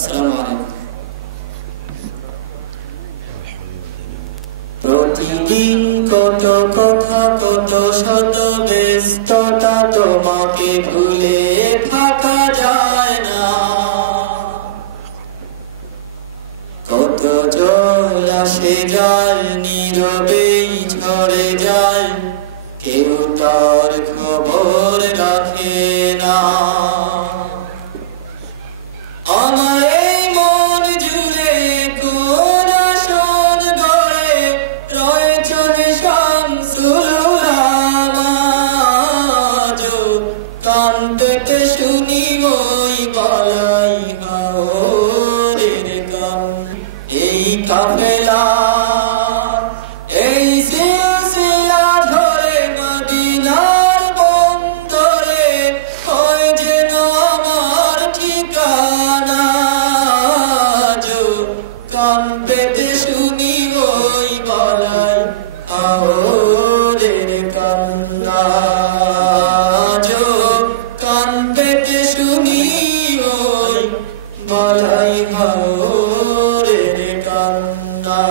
আসসালামু আলাইকুম। প্রতিদিন কত কথা, কত শত ব্যস্ততা, তোমাকে ভুলে থাকা যায় না। কত জল আসে যায়, নীরবেই ঝরে যায়, কেউ তার খবর রাখে না। আমার এই মন জুড়ে কোন আসন গড়ে রয়েছে শামসুল উলামা। কান পেতে শুনি ওই বালাই হাওরের গান। এই কাফেলা এই সিলসিলা ধরে মদিনার বন্দরে হয় যেন আমার ঠিকানা। কান পেতে শুনি ওই বালাই হাওরের কান্না। কান পেতে শুনি ওই বালাই হাওরের কান্না।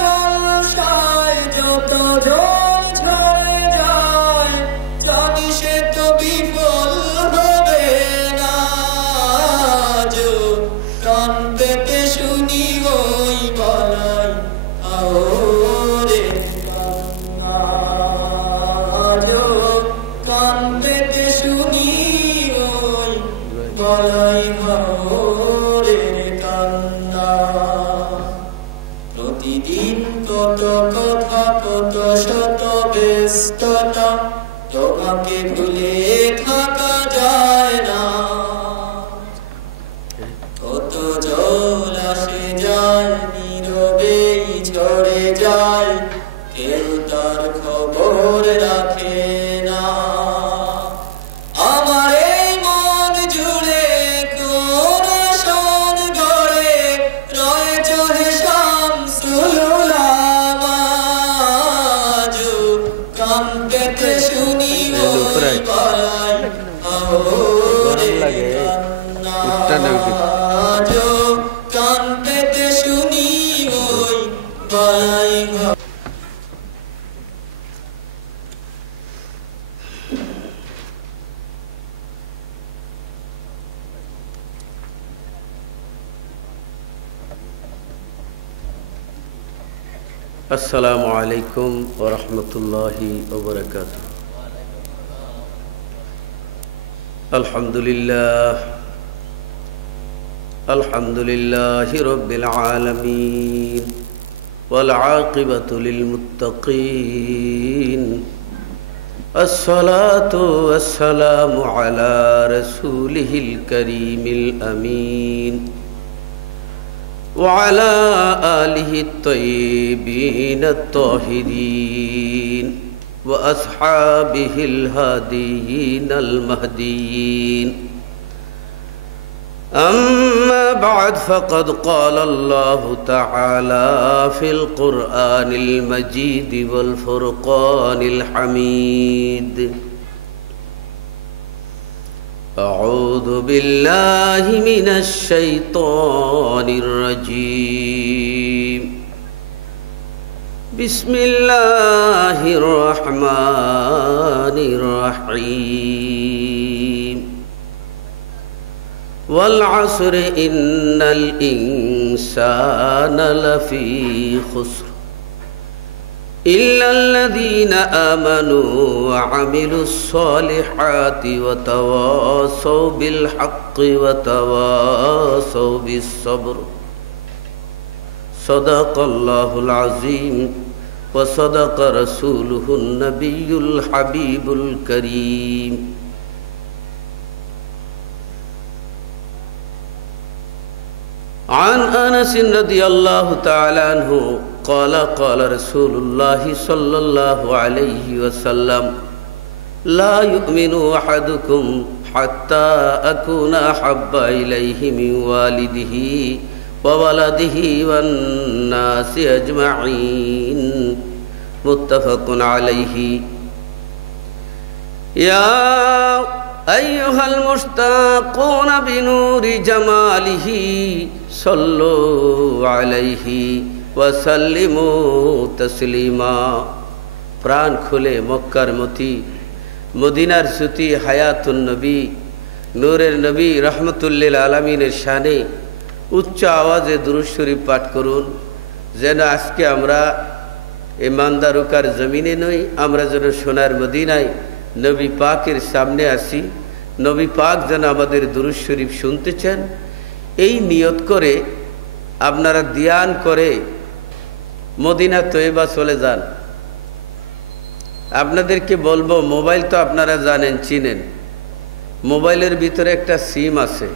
জলসায় যত জল ঝরে যায়, জানি সে তো বিফল হবে না। কান পেতে শুনি ওই বালাই হাওরের কান্না। কান পেতে শুনি ওই বালাই হাওরের কান্না। প্রতিদিন কত কথা, কত শত ব্যস্ততা, তোমাকে ভুলে থাকা যায় না। কত জল আসে যায়, নীরবেই ঝরে যায়, কেউ তার খবর রাখে না। আমার এই মন জুড়ে কোন আসন গড়ে রয়েছে শামসুল উলামা। কান পেতে শুনি ওই বালাই হাওরের কান্না। কান পেতে শুনি ওই বালাই। আসসালামু আলাইকুম ওয়া রাহমাতুল্লাহি ওয়া বারাকাতুহু। আলহামদুলিল্লাহি রাব্বিল আলামিন ওয়াল আকিবাতু লিল মুত্তাকিন। আসসালাতু ওয়াসসালামু আলা রাসূলিহিল কারীমিল আমিন وعلى آله الطيبين الطاهرين وأصحابه الهاديين المهديين. أما بعد، فقد قال الله تعالى في القرآن المجيد والفرقان الحميد: أعوذ بالله من الشيطان الرجيم. بسم الله الرحمن الرحيم. والعصر إن الإنسان لفي خسر إلا الذين آمنوا وعملوا الصالحات وتواصوا بالحق وتواصوا بالصبر. صدق الله العظيم وصدق رسوله النبي الحبيب الكريم. عن أنس رضي الله تعالى عنه قال قال رسول الله صلى الله عليه وسلم: لا يؤمن أحدكم حتى أكون أحب إليه من والده وولده والناس أجمعين. متفق عليه. يا আইয়ুহাল মুশতাকুনা বিনুরি জামালিহি সাল্লু আলাইহি ওয়া সাল্লিমু তাসলিমা। প্রাণ খুলে মক্কার মতি, মদিনার সুতি, হায়াতুন নবী, নূরের নবী রহমতুল্লিল আলামিনের শানে উচ্চ আওয়াজে দুরূদ শরীফ পাঠ করুন, যেন আজকে আমরা এই মান্দারুকার জমিনে নই, আমরা যেন সোনার মদিনায় নবী পাকের সামনে আসি, নবী পাক যেন আমাদের দুরূদ শরীফ শুনতে চান। এই নিয়ত করে আপনারা ধ্যান করে মদিনা তয়্যবা চলে যান। আপনাদেরকে বলবো, মোবাইল তো আপনারা জানেন, চিনেন, মোবাইলের ভিতরে একটা সিম আছে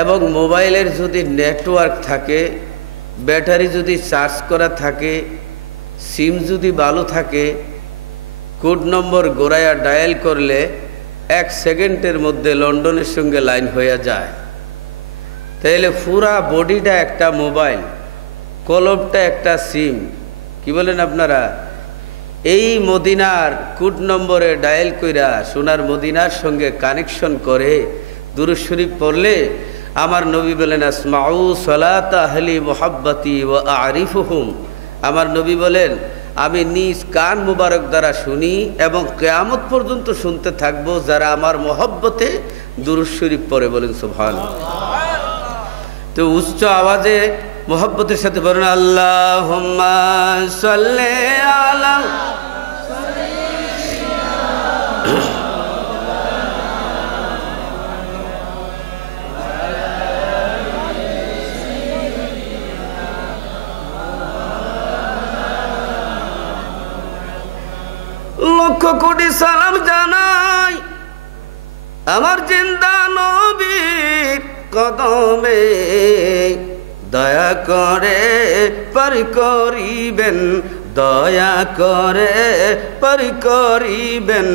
এবং মোবাইলের যদি নেটওয়ার্ক থাকে, ব্যাটারি যদি চার্জ করা থাকে, সিম যদি ভালো থাকে, কোড নম্বর গোড়ায়া ডায়াল করলে 1 সেকেন্ডের মধ্যে লন্ডনের সঙ্গে লাইন হয়ে যায়। তাইলে পুরা বডিটা একটা মোবাইল, কলবটা একটা সিম। কি বলেন আপনারা? এই মদিনার কোড নম্বরে ডায়াল কইরা সোনার মদিনার সঙ্গে কানেকশন করে দুরূদ শরীফ পড়লে আমার নবী বলেন, আসমাউ সালাতা আহলি মুহাব্বতি ওয়া আরিফুহুম। আমার নবী বলেন, আমি নিজ কান মুবারক দ্বারা শুনি এবং কিয়ামত পর্যন্ত শুনতে থাকবো যারা আমার মহব্বতে দুরূদ শরীফ পড়ে। বলেন সুবহানাল্লাহ। তো উচ্চ আওয়াজে মহব্বতের সাথে বলেন, আল্লাহুম্মা সাল্লি আলা। লক্ষ কোটি সালাম জানাই আমার জিন্দা নবীর কদমে, দয়া করে পার করিবেন, দয়া করে পার করিবেন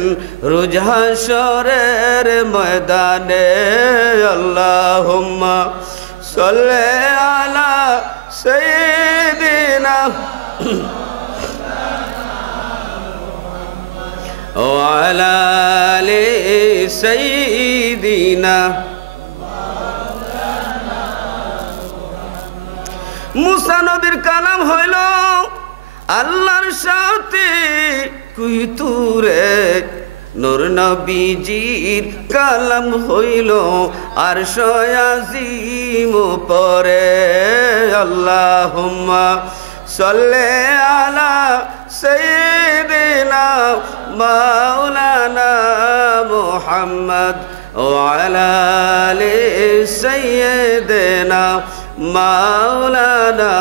রোজ হাশরের ময়দানে। আল্লাহুম্মা সাল্লি আলা সাইয়্যিদিনা ওয়া আলা আলি সাইয়্যিদিনা। মুসা নবীর কালাম হইল আল্লাহর সাথে কুইতুরে, নূর নবীজির কালাম হইল আরশ আজিম পরে। আল্লাহুম্মা সাল্লি আলা সাইয়্যিদিনা মাওলানা মুহাম্মদ ওয়া আলা আলি সাইয়্যিদিনা মাওলানা।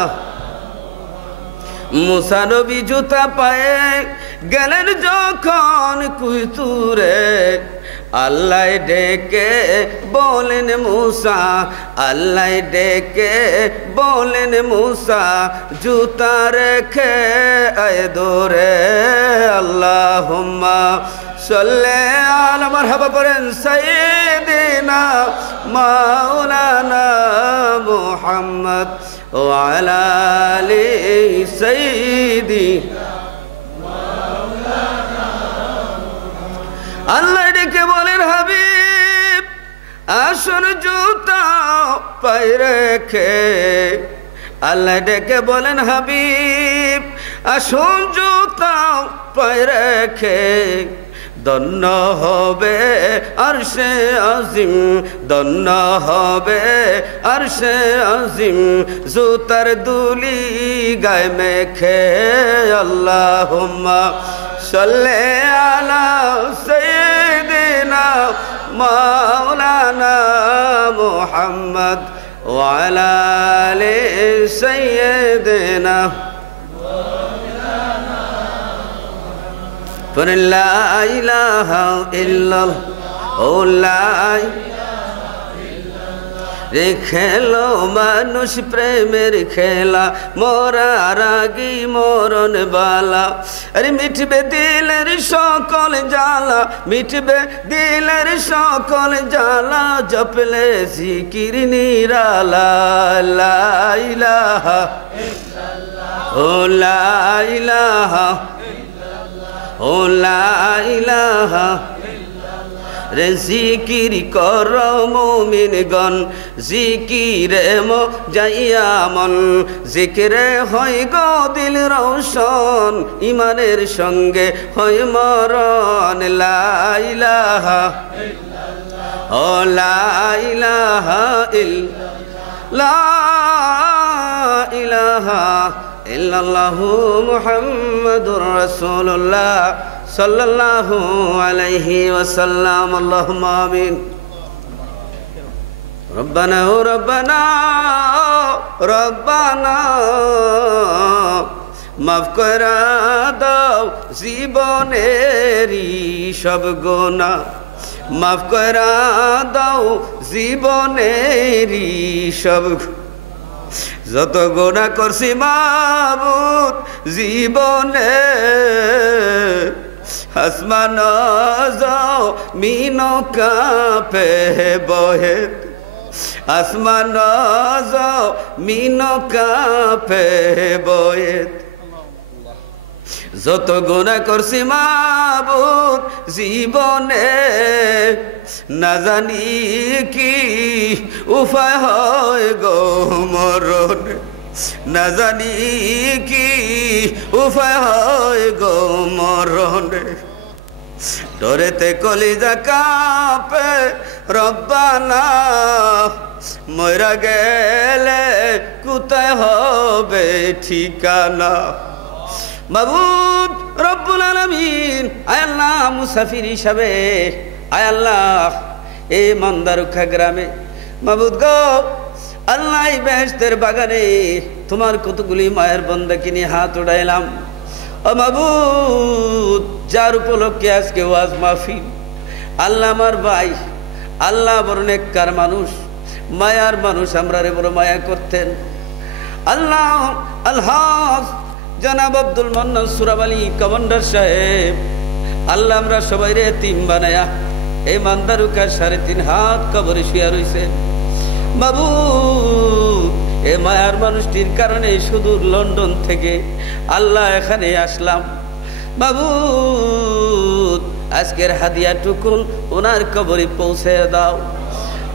মুসা নবী জুতা পায়ে গেলেন যখন কুইতুরে, আল্লাহ ডেকে বলেন মুসা, আল্লাহ ডেকে বলেন মুসা জুতা রেখে আয় দূরে। আল্লাহুম্মা সাল্লি আলা, মারহাবা করেন, সাইয়্যিদিনা মাওলানা মুহাম্মদ ওয়া আলা আলি সাইয়্যিদি। আল্লাহ ডেকে বলেন, হাবিব আসুন জুতা পায়ে রেখে। আল্লাহ ডেকে বলেন, হাবিব আসুন জুতা পায়ে রেখে। ধন্য হবে আরশে আজিম, ধন্য হবে আরশে আজিম জুতার দুলি গায়ে মেখে। আল্লাহুম্মা সাল্লি আলা সাইয়্যিদিনা মাওলানা মুহাম্মদ ওয়া আলা আলি সাইয়্যিদিনা। লা ইলাহা ইল্লাল্লাহ, ও লা রে খেলো মানুষ প্রেমের খেলা, মরার আগে মরণ বালা। আরে মিটবে দিলের সকল জ্বালা, মিটবে দিলের সকল জ্বালা, জপলে জিকির নিরালা। লা ইলাহা ইল্লাল্লাহ, ও লা ইলাহা, ও লা ইলাহা রে জিকির কর মুমিনগণ জিকিরে যাইয়া মন জিকিরে হয় গো দিল রওশন ইমানের সঙ্গে হয় মরণ লা ইলাহা ও লা ইলাহা লা ইলাহা ইল্লাল্লাহু মুহাম্মাদুর রাসূলুল্লাহ সাল্লাল্লাহু আলাইহি ওয়াসাল্লাম আল্লাহুম্মা আমিন রব্বানা ও রব্বানা রব্বানা মাফ করা দাও জীবনেরই সব গুনাহ মাফ করা দাও জীবনেরই সব যত গুনাহ করছি মাবুদ জীবনে আসমান যাও মিনো কাঁপে বহে আসমান যাও মিনো কাঁপে বহে যত গুনাহ করছি মাবুদ জীবনে না জানি কি উপায় হয় গো মরণ না জানি কি উপায় হয় গো মরণ ডরেতে কলিজা কাঁপে রব্বানা মরা গেলে কোথায় হবে ঠিকানা মাবুদ রব্বুল আলামিন আয় আল্লাহ মুসাফির হিসাবে আয় আল্লাহ এই মন্দারুখা গ্রামে মাবুদ গো আল্লাহ এই বেহেশতের বাগানে তোমার কতগুলি মায়ের বান্দাকে নিয়ে হাত উঠাইলাম ও মাবুদ যার উপলক্ষে আজকে ওয়াজ মাহফিল আল্লাহ আমার ভাই আল্লাহ বড় নেককার মানুষ মায়ার মানুষ আমরা রে বড় মায়া করতেন আল্লাহ আলহাজ জনাব আব্দুল মান্নান সুরাবালি কমান্ডার সাহেব আল্লাহ আমরা সবাই রে তিন বানায়া এই মান্দারুকার 3.5 হাত কবরে শুয়ে রইছে মাবুদ এ মায়ার মানুষটির কারণে সুদূর লন্ডন থেকে আল্লাহ এখানে আসলাম মাবুদ আজকের হাদিয়া টুকুন ওনার কবরে পৌঁছে দাও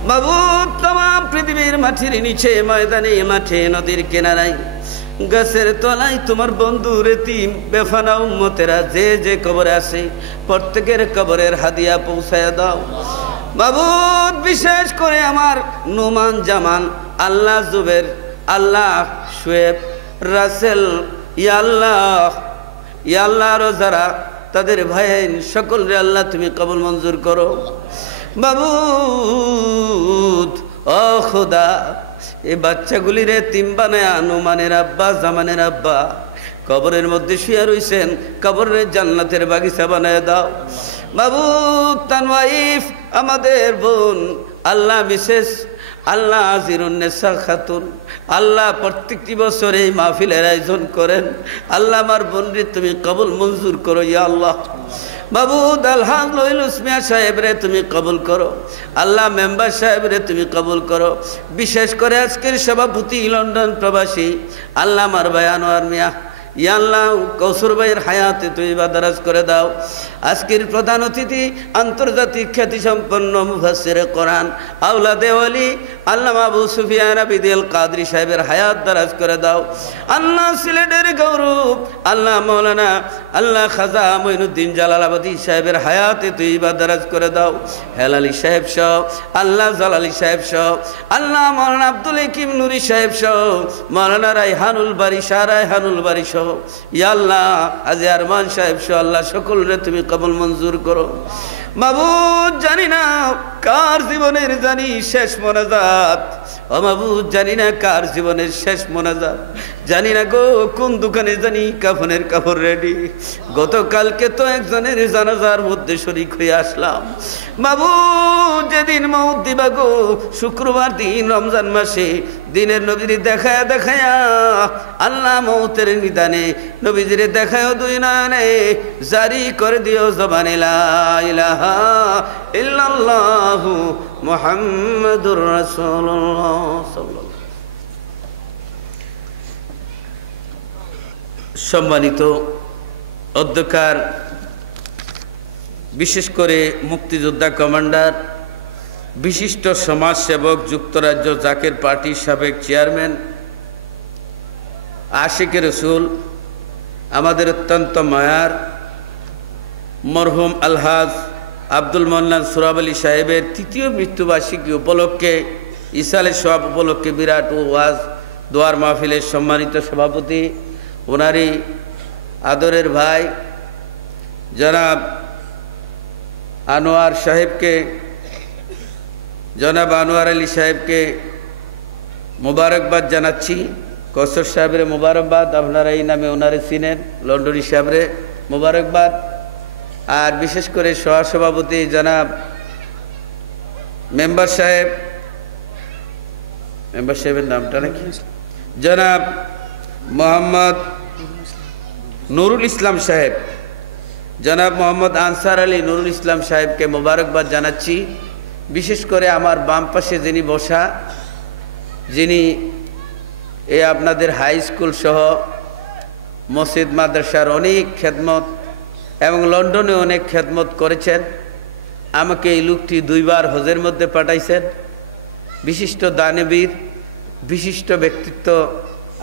মাবুদ तमाम পৃথিবীর মাটির নিচে ময়দানে মাঠে নদীর কিনারায় গাছের তলায় তোমার বন্ধুর এতিম বেফানা উম্মতেরা যে যে কবরে আছে প্রত্যেকের কবরের হাদিয়া পৌঁছায় দাও মাবুদ বিশেষ করে আমার নোমান জামান আল্লাহ জুবের আল্লাহ শুয়েব রাসেল ইয়া আল্লাহ রোজারা তাদের ভাইয়ের সকলরে আল্লাহ তুমি কবুল মঞ্জুর করো মাবুদ ও খোদা এই বাচ্চাগুলির এতিম বানায়া নোমানের আব্বা জামানের আব্বা কবরের মধ্যে শুয়ে রইছেন কবরের জান্নাতের বাগিচা বানায় দাও মাবুদ তার ওয়াইফ আমাদের বোন আল্লাহ বিশেষ আল্লাহ আজিরুন্নেসা খাতুন আল্লাহ প্রত্যেকটি বছর এই মাহফিলের আয়োজন করেন আল্লাহ আমার বোনরে তুমি কবুল মঞ্জুর করো ইয়া আল্লাহ মাবুদ আলহাজ লইল উসমিয়া সাহেবরে তুমি কবুল করো আল্লাহ মেম্বার সাহেবরে তুমি কবুল করো বিশেষ করে আজকের সভাপতি লন্ডন প্রবাসী আল্লাহ আমার ভাই আনোয়ার মিয়া ইয়া আল্লাহ কৌসুর ভাইয়ের হায়াতে তুমি বাদারাজ করে দাও আজকের প্রধান অতিথি আন্তর্জাতিক খ্যাতি সম্পন্ন মুফাসসিরে কোরআন আওলাদে ওয়ালি আল্লামা আবু সুফিয়ান আবিদুল কাদরি সাহেবের হায়াত দারাজ করে দাও আল্লাহ সিলেটের গৌরব আল্লাহ মাওলানা আল্লাহ খাজা মঈনুদ্দিন জালালাবাদী সাহেবের হায়াতে তুই বাদারাজ করে দাও হেলালি সাহেব সহ আল্লাহ জালালি সাহেব সহ আল্লাহ মাওলানা আব্দুল হাকিম নুরি সাহেব সহ মাওলানা রায়হানুল বারী শাহ রায়হানুল বারী সহ ইয়া আল্লাহ আজি আরমান সাহেব সহ আল্লাহ সকলরে তুমি কবুল মঞ্জুর করো মাবুদ জানি না কার জীবনের জানি শেষ মোনাজাত ও মাবুদ জানি না কার জীবনের শেষ মোনাজাত জানি না গো কোন দোকানে জানি কাফনের কাপড় রেডি গতকালকে তো একজনের জানাজার মধ্যে শরীক হয়ে আসলাম মাবুদ যেদিন মউত দিবা গো শুক্রবার দিন রমজান মাসে দিনের নবীরে দেখায়া দেখায়া আল্লাহ মউতের নিদানে নবীজিরে দেখায় দুই নয়নে জারি করে দিও জবানে লা ইলাহা ইল্লাল্লাহু মুহাম্মাদুর রাসূলুল্লাহ সাল্লাল্লাহু সম্মানিত অধ্যক্ষার বিশেষ করে মুক্তিযোদ্ধা কমান্ডার, বিশিষ্ট সমাজসেবক, যুক্তরাজ্য জাকের পার্টির সাবেক চেয়ারম্যান, আশিকে রসুল, আমাদের অত্যন্ত মায়ার মরহুম আলহাজ আব্দুল মান্নান সুরাব আলী সাহেবের তৃতীয় মৃত্যুবার্ষিকী উপলক্ষে, ইসালের সব উপলক্ষে বিরাট ওয়াজ দোয়ার মাহফিলের সম্মানিত সভাপতি, ওনারই আদরের ভাই জনাব আনোয়ার সাহেবকে, জনাব আনোয়ার আলী সাহেবকে মোবারকবাদ জানাচ্ছি। কসর সাহেবের মোবারকবাদ, আপনারা এই নামে ওনারে চিনেন, লন্ডনী সাহেবরে মোবারকবাদ। আর বিশেষ করে সহসভাপতি জনাব মেম্বার সাহেবের নামটা নাকি, জনাব মোহাম্মদ নুরুল ইসলাম সাহেব, জনাব মোহাম্মদ আনসার আলী নুরুল ইসলাম সাহেবকে মোবারকবাদ জানাচ্ছি। বিশেষ করে আমার বাম পাশে যিনি বসা, যিনি আপনাদের হাই স্কুল সহ মসজিদ মাদ্রাসার অনেক খেদমত এবং লন্ডনে অনেক খেদমত করেছেন, আমাকে এই লোকটি 2 বার হজের মধ্যে পাঠাইছেন। বিশিষ্ট দানবীর, বিশিষ্ট ব্যক্তিত্ব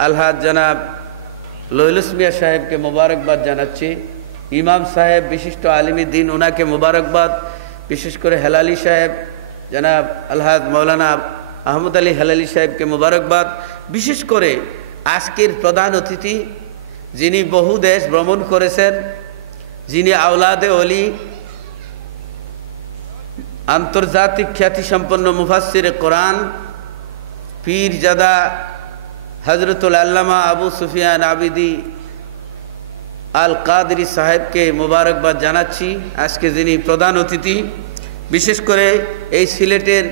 আলহাজ জনাব লৈলুস মিয়া সাহেবকে মোবারকবাদ জানাচ্ছি। ইমাম সাহেব, বিশিষ্ট আলিমী দিন, ওনাকে মোবারকবাদ। বিশেষ করে হেলালি সাহেব, জনাব আলহাজ মৌলানা আহমদ আলী হেলালি সাহেবকে মোবারকবাদ। বিশেষ করে আজকের প্রধান অতিথি, যিনি বহু দেশ ভ্রমণ করেছেন, যিনি আওলাদে অলি, আন্তর্জাতিক খ্যাতিসম্পন্ন মুফাসসিরে কোরআন, পীরজাদা হজরতুল আল্লামা আবু সুফিয়ান আবিদি আল কাদরি সাহেবকে মোবারকবাদ জানাচ্ছি, আজকে যিনি প্রধান অতিথি। বিশেষ করে এই সিলেটের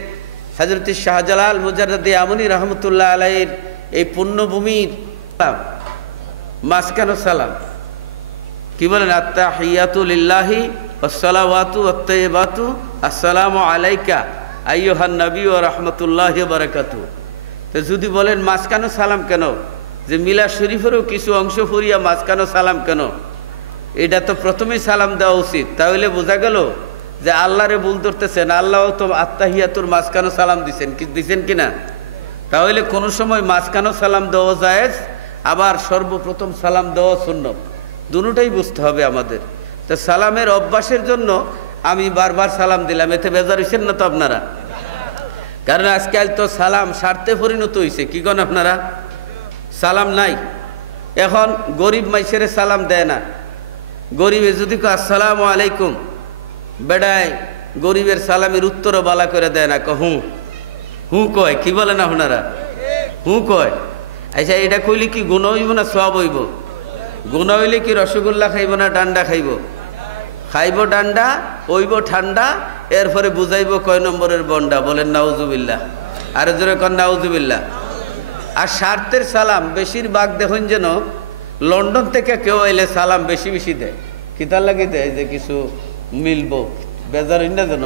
হজরত শাহজালাল মুজাদ্দিদ আমনি রহমতুল্লাহ আলাইহির এই পুণ্যভূমির মাসকানো সালাম, কি বলেন, আত্তাহিয়াতু লিল্লাহি ওয়াসসালাওয়াতু ওয়াত-তাইয়্যিবাতু আসসালামু আলাইকা আইয়ুহান নবী ওয়া রাহমাতুল্লাহি ওয়া বারাকাতুহু। তো যদি বলেন মাসকানো সালাম কেন, যে মিলাদ শরীফেরও কিছু অংশ পড়িয়া মাসকানো সালাম কেন, এটা তো প্রথমেই সালাম দেওয়া উচিত। তাহলে বোঝা গেল যে আল্লাহরে ভুল ধরতেছেন, আল্লাহ তো আত্তাহিয়াতুর মাসকানো সালাম দিছেন কিনা। তাহলে কোনো সময় মাসকানো সালাম দেওয়া জায়েজ, আবার সর্বপ্রথম সালাম দেওয়া সুন্নত, দুটোটাই বুঝতে হবে আমাদের। তো সালামের অভ্যাসের জন্য আমি বারবার সালাম দিলাম, এতে বেজার হইছেন না তো আপনারা? কারণ আজকাল তো সালাম স্বার্থে পরিণত হয়েছে, কি কন আপনারা? সালাম নাই, এখন গরিব মাইসেরে সালাম দেয় না। গরিবে যদি কয় আসসালামু আলাইকুম, বেড়ায় গরিবের সালামের উত্তরও বালা করে দেয় না, হুঁ কয়, কি বলেন আপনারা? হুঁ কয়। আচ্ছা, এটা কইলে কি গুণ হইব না সওয়াব হইব? গুণ হইলে কি রসগোল্লা খাইব না ডান্ডা খাইব? খাইব ডান্ডা, হইব ঠান্ডা, এরপরে বুঝাইব কয় নম্বরের বন্ডা। বলেন নাউজুবিল্লাহ, আরো জোরে কন নাউজুবিল্লাহ। আর স্বার্থের সালাম বেশিরভাগ দেখুন যেন লন্ডন থেকে কেউ এলে সালাম বেশি বেশি দেয়, কিতার লাগে দেয় যে কিছু মিলবো, বেজার না যেন,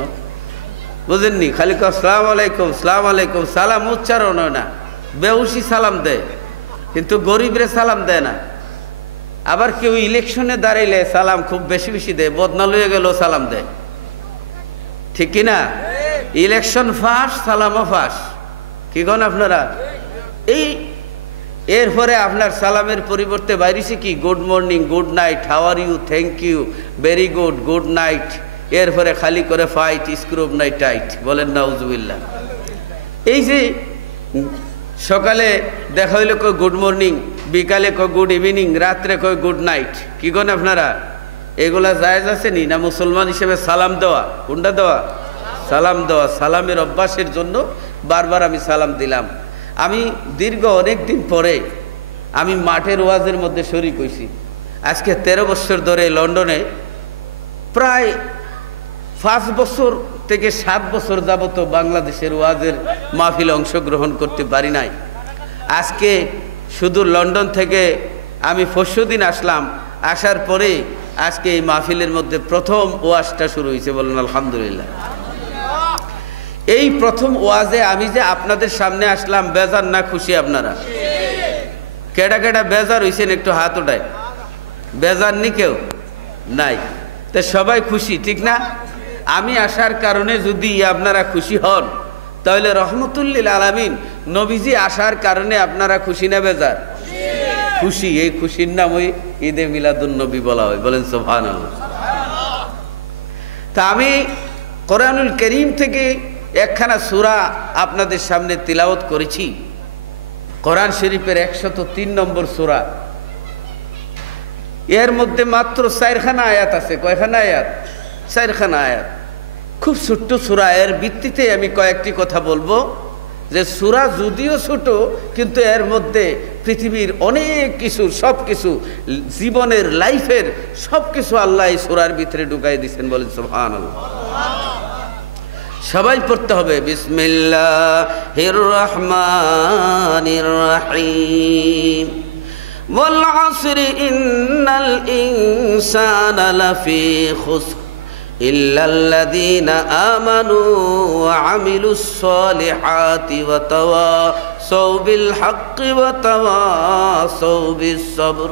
বুঝেননি? খালি আসসালামু আলাইকুম, সালাম আলাইকুম, সালাম উচ্চারণ হয় না, বেউসি সালাম দেয়, কিন্তু গরিবরে সালাম দেয় না। আবার কেউ ইলেকশনে দাঁড়াইলে সালাম খুব বেশি বেশি দেয়, বদনা লইয়া গেল সালাম দেয়, ঠিক কিনা? ইলেকশন ফাঁস, সালামও ফাঁস, কি কন আপনারা? এই এরপরে আপনার সালামের পরিবর্তে বাইরেছে কি good morning, good night, how are you, thank you, very good, good night, এরপরে খালি করে ফাইট, স্ক্রুব নাই টাইট। বলেন নাউজুবিল্লাহ। এই যে সকালে দেখা হইলে কয় গুড মর্নিং, বিকালে কয় গুড ইভিনিং, রাত্রে কয় গুড নাইট, কি কন আপনারা? এগুলা জায়েজ আছে নি? না মুসলমান হিসেবে সালাম দেওয়া, কোনটা দেওয়া? সালাম দেওয়া। সালামের অভ্যাসের জন্য বারবার আমি সালাম দিলাম। আমি দীর্ঘ অনেক দিন পরে আমি মাঠের ওয়াজের মধ্যে শরীক হইছি। আজকে 13 বছর ধরে লন্ডনে, প্রায় 5 বছর থেকে 7 বছর যাবত বাংলাদেশের ওয়াজের মাহফিলে অংশগ্রহণ করতে পারি নাই। আজকে শুধু লন্ডন থেকে আমি পরশুদিন আসলাম, আসার পরে আজকে এই মাহফিলের মধ্যে প্রথম ওয়াজটা শুরু হয়েছে। বলেন আলহামদুলিল্লাহ। এই প্রথম ওয়াজে আমি যে আপনাদের সামনে আসলাম, বেজার না খুশি আপনারা? কেডা কেডা বেজার হইছেন একটু হাত উঠায়। বেজার নি কেউ? নাই। তো সবাই খুশি, ঠিক না? আমি আসার কারণে যদি আপনারা খুশি হন, তাহলে রহমতুল্লিল আলামিন নবীজি আসার কারণে আপনারা খুশি না বেজার? খুশি। এই খুশির নাম ওই ঈদে মিলাদুন নবী বলা হয়। বলেন সুবহানাল্লাহ। তা আমি কোরআনুল কারীম থেকে একখানা সূরা আপনাদের সামনে তিলাওয়াত করেছি। কোরআন শরীফের 103 নম্বর সূরা। এর মধ্যে মাত্র 4খানা আয়াত আছে। কয়খানা আয়াত? 4খানা আয়াত। খুব ছোট্ট সূরা। এর ভিত্তিতে আমি কয়েকটি কথা বলবো যে সূরা যদিও ছোট, কিন্তু এর মধ্যে পৃথিবীর অনেক কিছু, সব কিছু, জীবনের লাইফের সব কিছু আল্লাহ এই সূরার ভিতরে ঢুকাই দিয়েছেন। বলেন সুবহানাল্লাহ। সবাই পড়তে হবে বিসমিল্লাহির রহমানির রহিম। ওয়াল আসরি ইন্নাল ইনসানা লাফি খুসর ইল্লাল্লাযীনা আমানু ওয়া আমিলুস সালিহাতি ওয়া তাওয়াসাউ বিল হাক্কি ওয়া তাওয়াসাউ বিস সবর।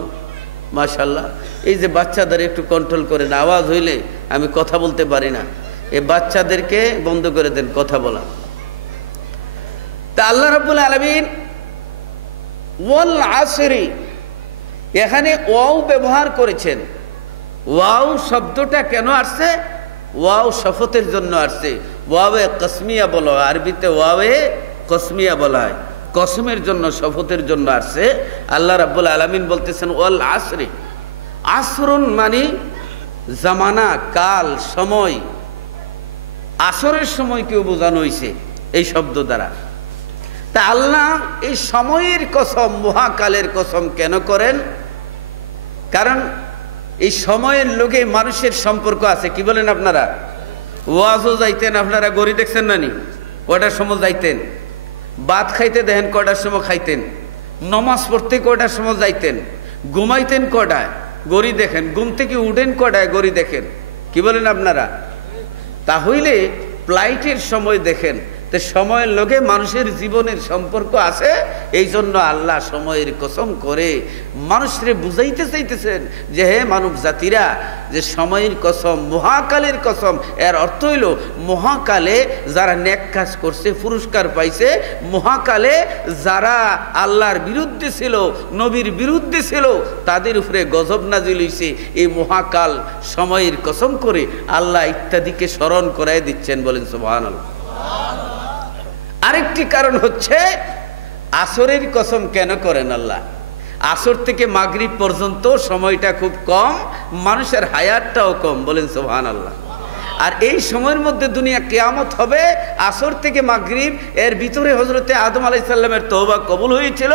মাশাআল্লাহ। এই যে বাচ্চাদের একটু কন্ট্রোল করেন, আওয়াজ হইলে আমি কথা বলতে পারি না। এই বাচ্চাদেরকে বন্ধ করে দেন কথা বলা। তা আল্লাহ রাব্বুল আলামিন ওয়াল আসরি, এখানে ওয়াও ব্যবহার করেছেন। ওয়াও শব্দটা কেন আসছে? ওয়াও শপথের জন্য আসছে। ওয়াওয়ে কসমিয়া বলা হয়, আরবিতে ওয়াওয়ে কসমিয়া বলা হয়। কসমের জন্য, শপথের জন্য আসছে। আল্লাহ রাব্বুল আলামিন বলতেছেন ওয়াল আসরি। আসরুন মানে জামানা, কাল, সময়। আসরের সময় কেউ বোঝানো হয়েছে এই শব্দ দ্বারা। তা আল্লাহ এই সময়ের কসম, মহাকালের কসম কেন করেন? কারণ এই সময়ের লোকে মানুষের সম্পর্ক আছে। কি বলেন আপনারা? ওয়াজও যাইতেন, আপনারা গড়ি দেখছেন না নি? কয়টার সময় যাইতেন? ভাত খাইতে দেখেন কয়টার সময় খাইতেন? নমাজ পড়তে কয়টার সময় যাইতেন? ঘুমাইতেন কয়টায়? গড়ি দেখেন। ঘুম থেকে উঠেন কয়টায়? গড়ি দেখেন। কি বলেন আপনারা? তাহলে ফ্লাইটের সময় দেখেন। তো সময়ের লগে মানুষের জীবনের সম্পর্ক আছে। এই জন্য আল্লাহ সময়ের কসম করে মানুষরে বুঝাইতে চাইতেছেন যে হে মানব জাতিরা, যে সময়ের কসম, মহাকালের কসম। এর অর্থ হইল মহাকালে যারা নেক কাজ করছে পুরস্কার পাইছে। মহাকালে যারা আল্লাহর বিরুদ্ধে ছিল, নবীর বিরুদ্ধে ছিল, তাদের উপরে গজব নাজিল হইছে। এই মহাকাল সময়ের কসম করে আল্লাহ ইত্যাদিকে স্মরণ করাই দিচ্ছেন। বলেন সুবহানাল্লাহ। আরেকটি কারণ হচ্ছে আসরের কসম কেন করেন আল্লাহ? আসর থেকে মাগরিব পর্যন্ত সময়টা খুব কম, মানুষের হায়াতটাও কম। বলেন সুবহানাল্লাহ। আর এই সময়ের মধ্যে দুনিয়া কিয়ামত হবে। আসর থেকে মাগরিব এর ভিতরে হযরতে আদম আলাইহিস সালামের তওবা কবুল হয়েছিল,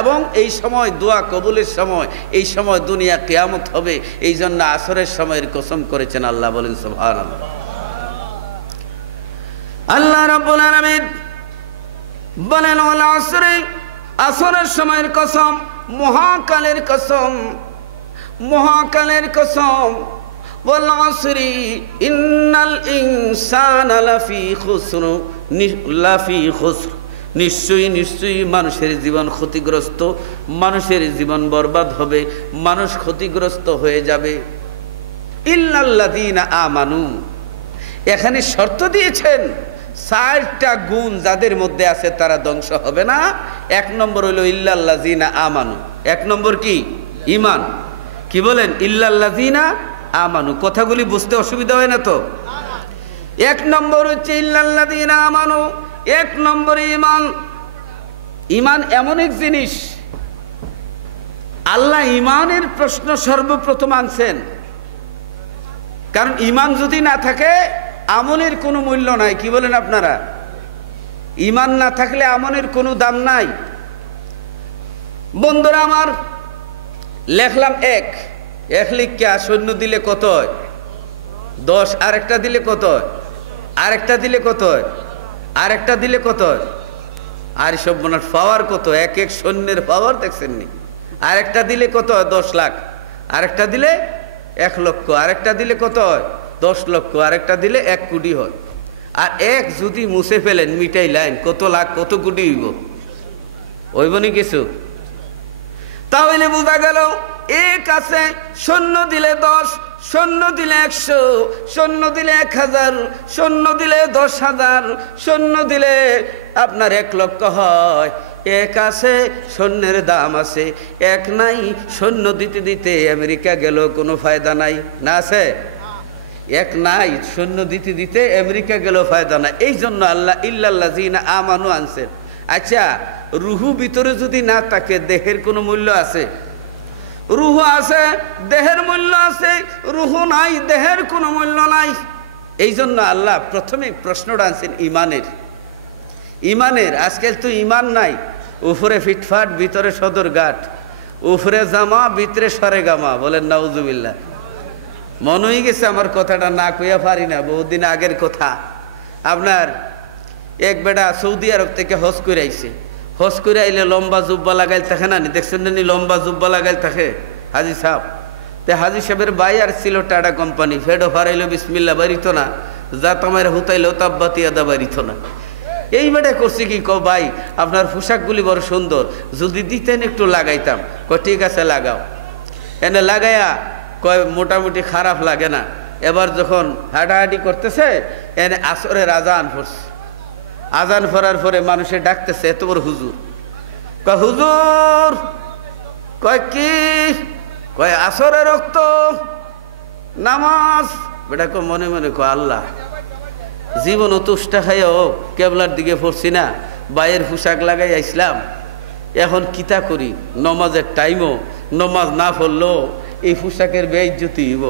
এবং এই সময় দোয়া কবুলের সময়, এই সময় দুনিয়া কিয়ামত হবে। এই জন্য আসরের সময়ের কসম করেছেন আল্লাহ। বলেন সুবহানাল্লাহ। আল্লাহ রাব্বুল আলামিন বলেন ওয়াল আসরি, আসরের সময়ের কসম, মহাকালের কসম, মহাকালের কসম। ওয়াল আসরি ইন্নাল ইনসানা লাফি খুসর, লাফি খুসর, নিশ্চয়ই নিশ্চয়ই মানুষের জীবন ক্ষতিগ্রস্ত, মানুষের জীবন বরবাদ হবে, মানুষ ক্ষতিগ্রস্ত হয়ে যাবে। ইল্লাল্লাযীনা আমানু, এখানে শর্ত দিয়েছেন 4টা গুণ যাদের মধ্যে আছে তারা ধ্বংস হবে না। 1 নম্বর হইল ইল্লাল্লাযীনা আমানু। 1 নম্বর কি? ঈমান। কি বলেন? ইল্লাল্লাযীনা আমানু। কথাগুলি বুঝতে অসুবিধা হয় না তো? 1 নম্বর হচ্ছে ইল্লাল্লাযীনা আমানু। 1 নম্বর ঈমান। ঈমান এমন এক জিনিস, আল্লাহ ঈমানের প্রশ্ন সর্বপ্রথম আনছেন। কারণ ঈমান যদি না থাকে আমলের কোনো মূল্য নাই। কি বলেন আপনারা? ঈমান না থাকলে আমলের কোনো দাম নাই। বন্ধুরা আমার, লেখলাম 1 লিখকে শূন্য দিলে কত হয়? 10। আরেকটা দিলে কত হয়? আরেকটা দিলে কত হয়? আরেকটা দিলে কত হয়? আর সব মনে পাওয়ার কত? 1 শূন্যের পাওয়ার দেখছেন নি? আরেকটা দিলে কত হয়? 10 লাখ। আরেকটা দিলে 1 লক্ষ। আরেকটা দিলে কত হয়? 10 লক্ষ। আরেকটা দিলে 1 কোটি হয়। আর 1 যদি মুছে ফেলেন, মিটাই লাইন, কত লাখ কত কোটি হইব? হইব নি কিছু? তাহলে বোঝা গেল 1 আছে, শূন্য দিলে 10, সৈন্য দিলে 100, সৈন্য দিলে 1000, সৈন্য দিলে 10,000, সৈন্য দিলে আপনার 1 লক্ষ হয়। এক আছে, সৈন্যের দাম আছে। এক নাই, সৈন্য দিতে দিতে আমেরিকা গেল, কোনো ফায়দা নাই। না আছে? এক নাই, সৈন্য দিতে দিতে আমেরিকা গেল, ফায়দা নাই। এই জন্য আল্লাহ ইল্লাল্লাযিনা আমানু আনছেন। আচ্ছা, রুহু ভিতরে যদি না থাকে, দেহের কোনো মূল্য আছে? রুহু আছে, দেহের মূল্য আছে। রুহু নাই, দেহের কোনো মূল্য নাই। এই জন্য আল্লাহ প্রথমে প্রশ্নটা আনছেন ইমানের। ইমানের আজকাল তো ইমান নাই, উপরে ফিটফাট, ভিতরে সদরঘাট, উপরে জামা, ভিতরে সরেগামা। বলেন নাউজুবিল্লাহ। মনে হয়ে গেছে আমার কথাটা না কইয়া পারি না, বহুদিন আগের কথা। আপনার এক বেটা সৌদি আরব থেকে হজ করে আইছে। হজ করে আইলে লম্বা জুব্বা লাগাইল থাকে না, দেখছেন না? লম্বা জুব্বা লাগাইল থাকে হাজি সাহেব। তে হাজি সাহেবের ভাই আর ছিল টাটা কোম্পানি। ফেডো ফারাইলো, বিসমিল্লা বাড়িত না, যা তোমার হুতাইলো তাব্বাতি আদা বাড়িত না। এই বেটা করছে কি, ভাই আপনার পোশাকগুলি বড় সুন্দর, যদি দিতেন একটু লাগাইতাম। ঠিক আছে লাগাও। এনে লাগাইয়া কয় মোটামুটি খারাপ লাগে না। এবার যখন হাঁটাহাঁটি করতেছে, এনে আসরের আজান পড়ছে। আজান পড়ার পরে মানুষে ডাকতেছে, এত বড় হুজুর। কয় হুজুর। কয় কি? কয় আসরের রক্ত নামাজ। বেটা কয় মনে মনে, কয় আল্লাহ, জীবন তুষ্টা খাইও কেবলার দিকে পড়ছি না, বাইয়ের পোশাক লাগাই আইসলাম, এখন কিতা করি? নমাজের টাইমও নমাজ না পড়লো এই পোশাকের বেইজ্জতি হইব।